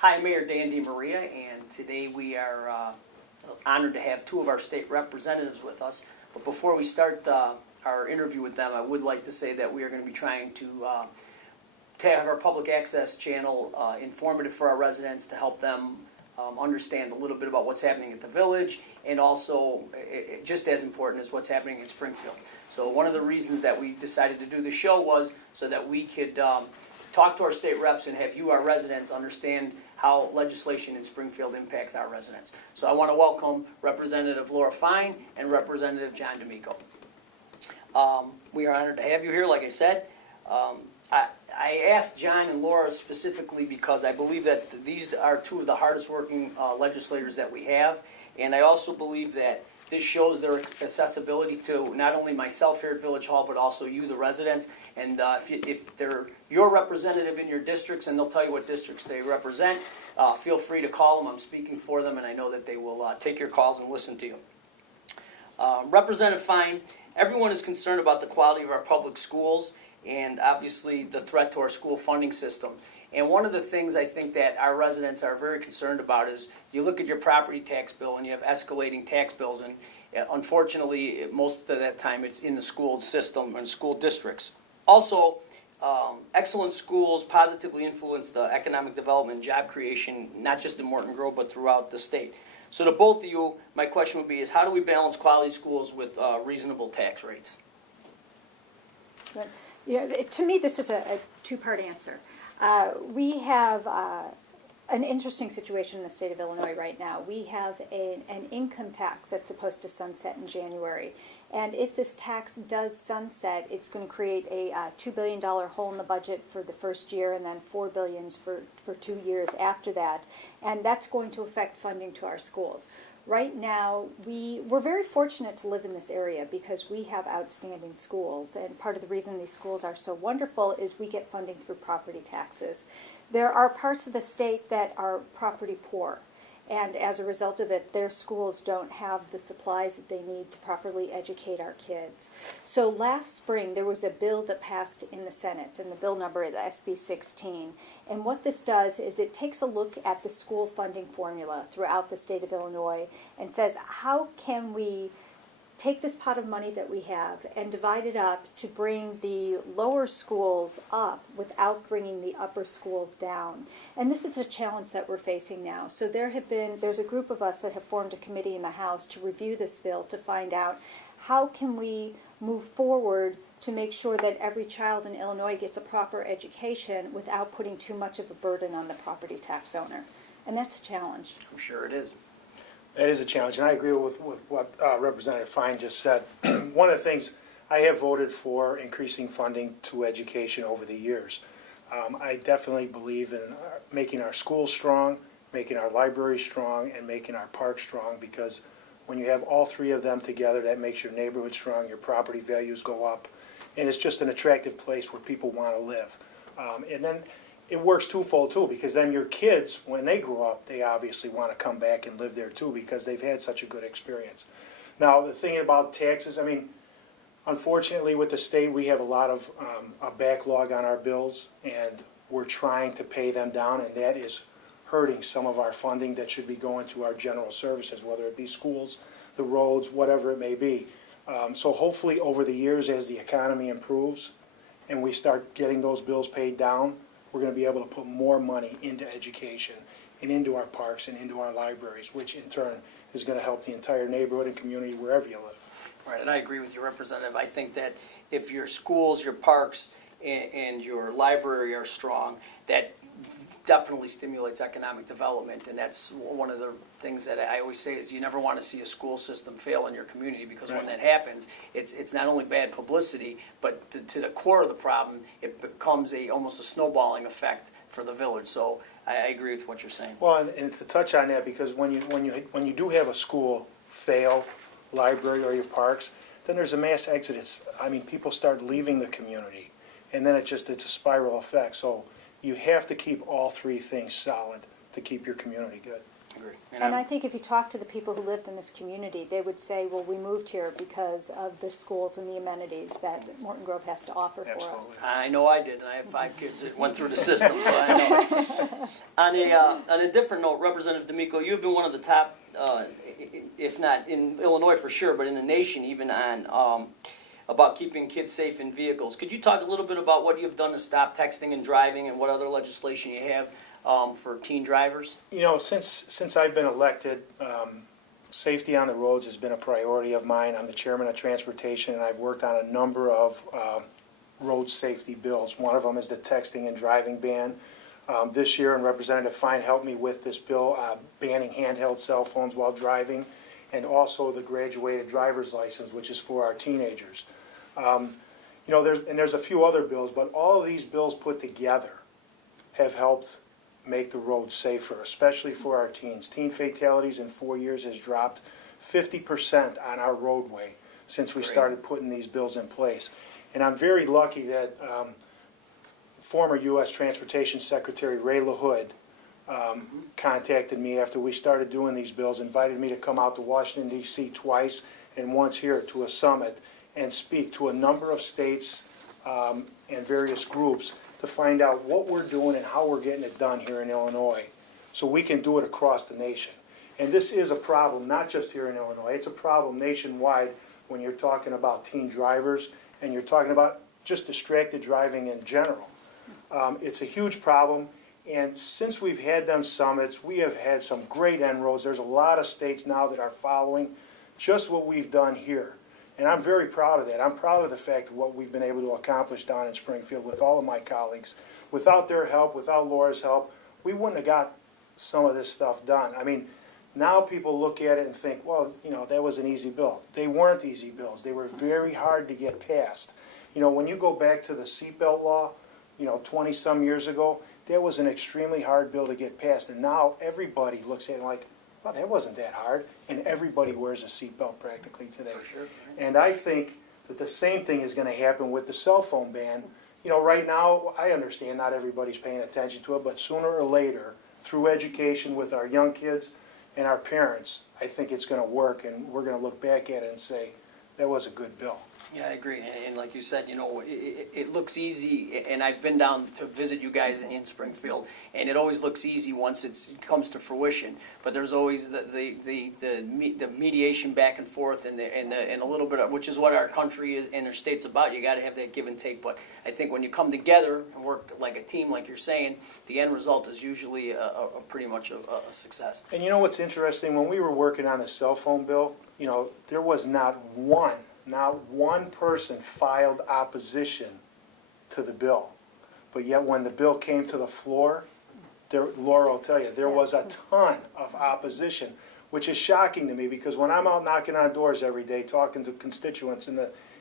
Hi, Mayor Dan DiMaria, and today we are honored to have two of our state representatives with us. But before we start our interview with them, I would like to say that we are going to be trying to have our public access channel informative for our residents to help them understand a little bit about what's happening at the village, and also, just as important, as what's happening in Springfield. So one of the reasons that we decided to do the show was so that we could talk to our state reps and have you, our residents, understand how legislation in Springfield impacts our residents. So I want to welcome Representative Laura Fine and Representative John D'Amico. We are honored to have you here, like I said. I asked John and Laura specifically because I believe that these are two of the hardest working legislators that we have, and I also believe that this shows their accessibility to not only myself here at Village Hall, but also you, the residents. And if they're your representative in your districts, and they'll tell you what districts they represent, feel free to call them. I'm speaking for them, and I know that they will take your calls and listen to you. Representative Fine, everyone is concerned about the quality of our public schools and obviously the threat to our school funding system. And one of the things I think that our residents are very concerned about is you look at your property tax bill and you have escalating tax bills, and unfortunately most of that time it's in the school system and school districts. Also, excellent schools positively influence the economic development and job creation, not just in Morton Grove but throughout the state. So to both of you, my question would be is how do we balance quality schools with reasonable tax rates? Good. You know, to me, this is a two-part answer. We have an interesting situation in the state of Illinois right now. We have an income tax that's supposed to sunset in January. And if this tax does sunset, it's going to create a $2 billion hole in the budget for the first year and then $4 billion for 2 years after that. And that's going to affect funding to our schools. Right now, we're very fortunate to live in this area because we have outstanding schools, and part of the reason these schools are so wonderful is we get funding through property taxes. There are parts of the state that are property poor, and as a result of it, their schools don't have the supplies that they need to properly educate our kids. So last spring, there was a bill that passed in the Senate, and the bill number is SB 16. And what this does is it takes a look at the school funding formula throughout the state of Illinois and says, how can we take this pot of money that we have and divide it up to bring the lower schools up without bringing the upper schools down. And this is a challenge that we're facing now. So there's a group of us that have formed a committee in the House to review this bill to find out how can we move forward to make sure that every child in Illinois gets a proper education without putting too much of a burden on the property tax owner. And that's a challenge. I'm sure it is. It is a challenge, and I agree with what Representative Fine just said. One of the things, I have voted for increasing funding to education over the years. I definitely believe in making our schools strong, making our libraries strong, and making our parks strong, because when you have all three of them together, that makes your neighborhood strong, your property values go up, and it's just an attractive place where people want to live. And then it works twofold too, because then your kids, when they grow up, they obviously want to come back and live there too because they've had such a good experience. Now, the thing about taxes, I mean, unfortunately with the state, we have a lot of a backlog on our bills, and we're trying to pay them down, and that is hurting some of our funding that should be going to our general services, whether it be schools, the roads, whatever it may be. So hopefully over the years, as the economy improves and we start getting those bills paid down, we're going to be able to put more money into education and into our parks and into our libraries, which in turn is going to help the entire neighborhood and community wherever you live. Right, and I agree with you, Representative. I think that if your schools, your parks, and your library are strong, that definitely stimulates economic development, and that's one of the things that I always say is you never want to see a school system fail in your community, because when that happens, it's not only bad publicity, but to the core of the problem, it becomes almost a snowballing effect for the village. So I agree with what you're saying. Well, and to touch on that, because when you do have a school fail, library or your parks, then there's a mass exodus. I mean, people start leaving the community, and then it's a spiral effect. So you have to keep all three things solid to keep your community good. Agree. And I think if you talk to the people who lived in this community, they would say, well, we moved here because of the schools and the amenities that Morton Grove has to offer for us. Absolutely. I know I did, and I have 5 kids that went through the system, so I know. On a different note, Representative D'Amico, you've been one of the top, if not in Illinois for sure, but in the nation even on about keeping kids safe in vehicles. Could you talk a little bit about what you've done to stop texting and driving and what other legislation you have for teen drivers? You know, since I've been elected, safety on the roads has been a priority of mine. I'm the chairman of transportation, and I've worked on a number of road safety bills. One of them is the texting and driving ban. This year, and Representative Fine helped me with this bill, banning handheld cell phones while driving, and also the graduated driver's license, which is for our teenagers. You know, there's a few other bills, but all of these bills put together have helped make the roads safer, especially for our teens. Teen fatalities in 4 years has dropped 50% on our roadway since we started putting these bills in place. And I'm very lucky that former U.S. Transportation Secretary Ray LaHood contacted me after we started doing these bills, invited me to come out to Washington, D.C. twice and once here to a summit and speak to a number of states and various groups to find out what we're doing and how we're getting it done here in Illinois so we can do it across the nation. And this is a problem, not just here in Illinois. It's a problem nationwide when you're talking about teen drivers and you're talking about just distracted driving in general. It's a huge problem, and since we've had them summits, we have had some great inroads. There's a lot of states now that are following just what we've done here. And I'm very proud of that. I'm proud of the fact of what we've been able to accomplish down in Springfield with all of my colleagues. Without their help, without Laura's help, we wouldn't have got some of this stuff done. I mean, now people look at it and think, well, you know, that was an easy bill. They weren't easy bills. They were very hard to get passed. You know, when you go back to the seatbelt law, you know, 20-some years ago, that was an extremely hard bill to get passed. And now everybody looks at it like, well, that wasn't that hard. And everybody wears a seatbelt practically today. For sure. And I think that the same thing is going to happen with the cell phone ban. You know, right now, I understand not everybody's paying attention to it, but sooner or later, through education with our young kids and our parents, I think it's going to work, and we're going to look back at it and say, that was a good bill. Yeah, I agree. And like you said, you know, it looks easy, and I've been down to visit you guys in Springfield, and it always looks easy once it comes to fruition. But there's always the mediation back and forth, and a little bit of, which is what our country is and our state's about. You got to have that give and take. But I think when you come together and work like a team, like you're saying, the end result is usually a pretty much a success. And you know what's interesting? When we were working on the cell phone bill, you know, there was not one person filed opposition to the bill. But yet when the bill came to the floor, Laura will tell you, there was a ton of opposition, which is shocking to me because when I'm out knocking on doors every day talking to constituents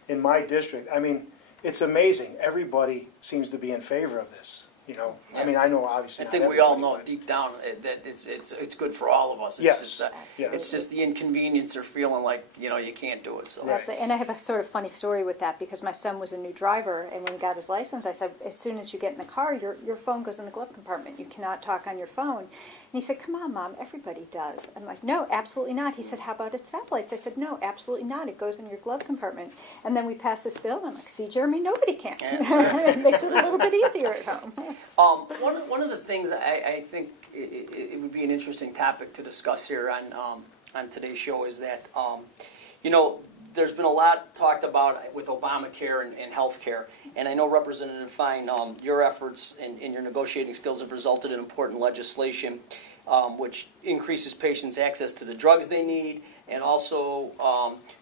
in my district, I mean, it's amazing. Everybody seems to be in favor of this. You know, I mean, I know obviously. I think we all know deep down that it's good for all of us. It's Yes. just, Yes. It's just the inconvenience or feeling like, you know, you can't do it. So Right. Absolutely. And I have a sort of funny story with that because my son was a new driver, and when he got his license, I said, as soon as you get in the car, your phone goes in the glove compartment. You cannot talk on your phone. And he said, come on, Mom, everybody does. I'm like, no, absolutely not. He said, how about at stoplights? I said, no, absolutely not. It goes in your glove compartment. And then we passed this bill, and I'm like, see, Jeremy, nobody can. It makes it a little bit easier at home. One of the things I think it would be an interesting topic to discuss here on today's show is that, you know, there's been a lot talked about with Obamacare and health care. And I know, Representative Fine, your efforts and your negotiating skills have resulted in important legislation which increases patients' access to the drugs they need and also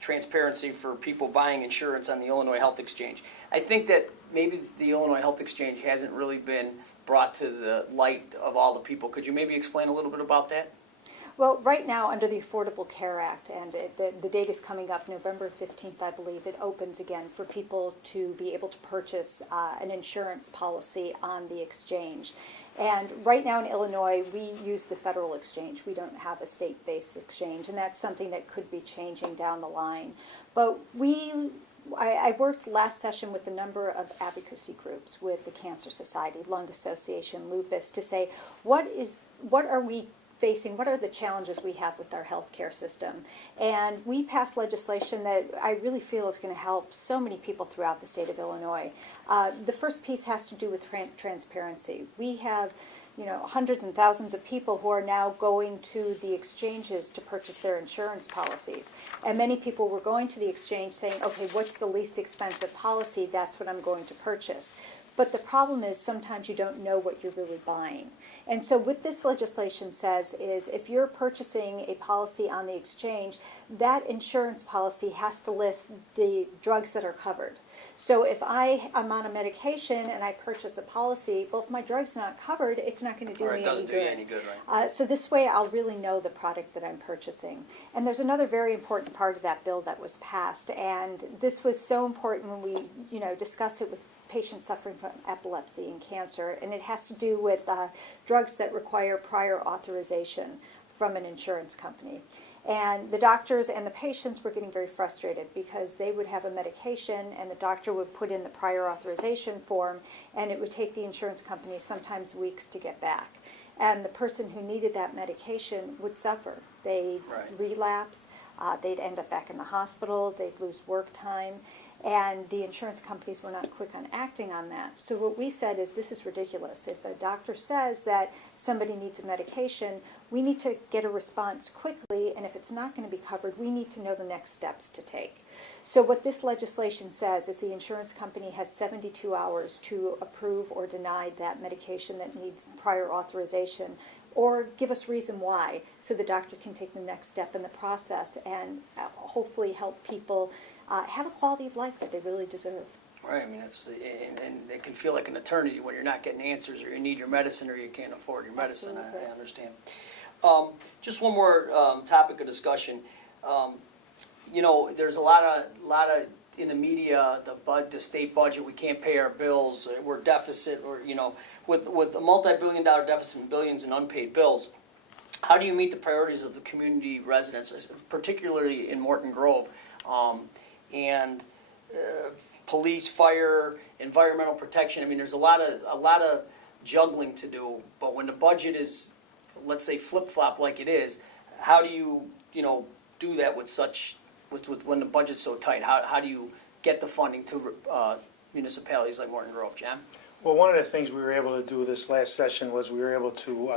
transparency for people buying insurance on the Illinois Health Exchange. I think that maybe the Illinois Health Exchange hasn't really been brought to the light of all the people. Could you maybe explain a little bit about that? Well, right now, under the Affordable Care Act, and the date is coming up, November 15th, I believe, it opens again for people to be able to purchase an insurance policy on the exchange. And right now in Illinois, we use the federal exchange. We don't have a state-based exchange, and that's something that could be changing down the line. But I worked last session with a number of advocacy groups with the Cancer Society, Lung Association, Lupus, to say, what are we facing, what are the challenges we have with our healthcare system. And we passed legislation that I really feel is going to help so many people throughout the state of Illinois. The first piece has to do with transparency. We have hundreds and thousands of people who are now going to the exchanges to purchase their insurance policies. And many people were going to the exchange saying, okay, what's the least expensive policy? That's what I'm going to purchase. But the problem is sometimes you don't know what you're really buying. And so what this legislation says is if you're purchasing a policy on the exchange, that insurance policy has to list the drugs that are covered. So if I'm on a medication and I purchase a policy, well, if my drug's not covered, it's not going to do me any good. It doesn't do you any good, right? So this way I'll really know the product that I'm purchasing. And there's another very important part of that bill that was passed, and this was so important when we discussed it with patients suffering from epilepsy and cancer, and it has to do with drugs that require prior authorization from an insurance company. And the doctors and the patients were getting very frustrated because they would have a medication and the doctor would put in the prior authorization form, and it would take the insurance company sometimes weeks to get back. And the person who needed that medication would suffer. They'd relapse, they'd end up back in the hospital, they'd lose work time, and the insurance companies were not quick on acting on that. So what we said is, this is ridiculous. If a doctor says that somebody needs a medication, we need to get a response quickly, and if it's not going to be covered, we need to know the next steps to take. So what this legislation says is the insurance company has 72 hours to approve or deny that medication that needs prior authorization, or give us reason why, so the doctor can take the next step in the process and hopefully help people have a quality of life that they really deserve. Right, I mean, and it can feel like an eternity when you're not getting answers, or you need your medicine, or you can't afford your medicine. I understand. Just one more topic of discussion. There's a lot of in the media, the state budget, we can't pay our bills, we're deficit, or with a multi-billion-dollar deficit and billions in unpaid bills. How do you meet the priorities of the community residents, particularly in Morton Grove? And police, fire, environmental protection. I mean, there's a lot of juggling to do. But when the budget is, let's say, flip-flop like it is, how do you do that with when the budget's so tight? How do you get the funding to municipalities like Morton Grove, John? Well, one of the things we were able to do this last session was we were able to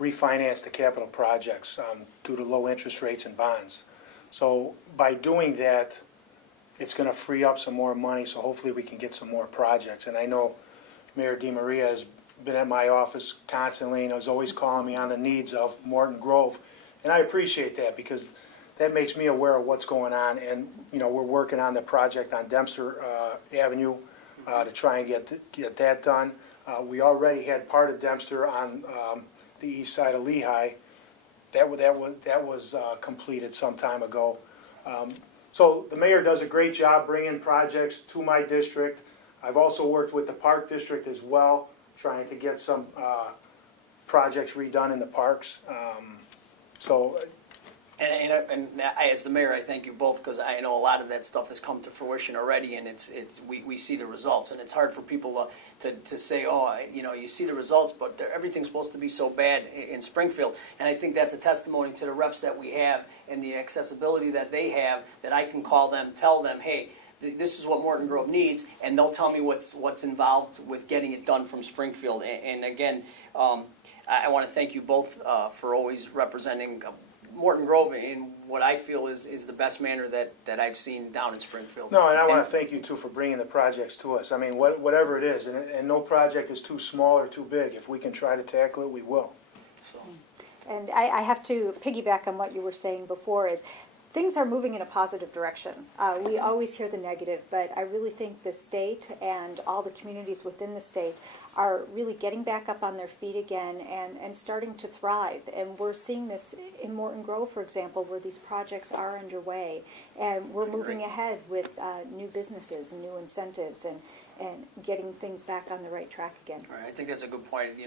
refinance the capital projects due to low interest rates and bonds. So by doing that, it's going to free up some more money, so hopefully we can get some more projects. And I know Mayor DiMaria has been at my office constantly and is always calling me on the needs of Morton Grove. And I appreciate that, because that makes me aware of what's going on. And, we're working on the project on Dempster Avenue to try and get that done. We already had part of Dempster on the east side of Lehigh. That was completed some time ago. So the mayor does a great job bringing projects to my district. I've also worked with the Park District as well, trying to get some projects redone in the parks. And as the mayor, I thank you both, because I know a lot of that stuff has come to fruition already, and we see the results. And it's hard for people to say, oh, you see the results, but everything's supposed to be so bad in Springfield. And I think that's a testimony to the reps that we have and the accessibility that they have, that I can call them, tell them, hey, this is what Morton Grove needs, and they'll tell me what's involved with getting it done from Springfield. And again, I want to thank you both for always representing Morton Grove in what I feel is the best manner that I've seen down in Springfield. No, and I want to thank you too for bringing the projects to us. I mean, whatever it is, and no project is too small or too big. If we can try to tackle it, we will. So. And I have to piggyback on what you were saying before, is things are moving in a positive direction. We always hear the negative, but I really think the state and all the communities within the state are really getting back up on their feet again and starting to thrive. And we're seeing this in Morton Grove, for example, where these projects are underway. And we're moving ahead with new businesses and new incentives and getting things back on the right track again. All right, I think that's a good point.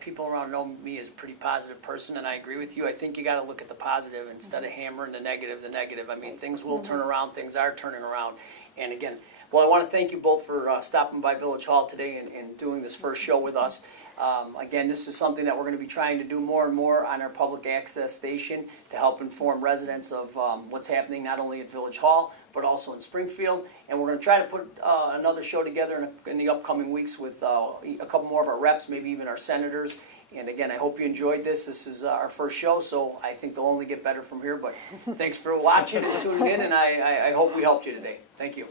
People around know me as a pretty positive person, and I agree with you. I think you got to look at the positive instead of hammering the negative. I mean, things will turn around. Things are turning around. And again, well, I want to thank you both for stopping by Village Hall today and doing this first show with us. Again, this is something that we're going to be trying to do more and more on our public access station to help inform residents of what's happening not only at Village Hall, but also in Springfield. And we're going to try to put another show together in the upcoming weeks with a couple more of our reps, maybe even our senators. And again, I hope you enjoyed this. This is our first show, so I think they'll only get better from here. But thanks for watching and tuning in, and I hope we helped you today. Thank you.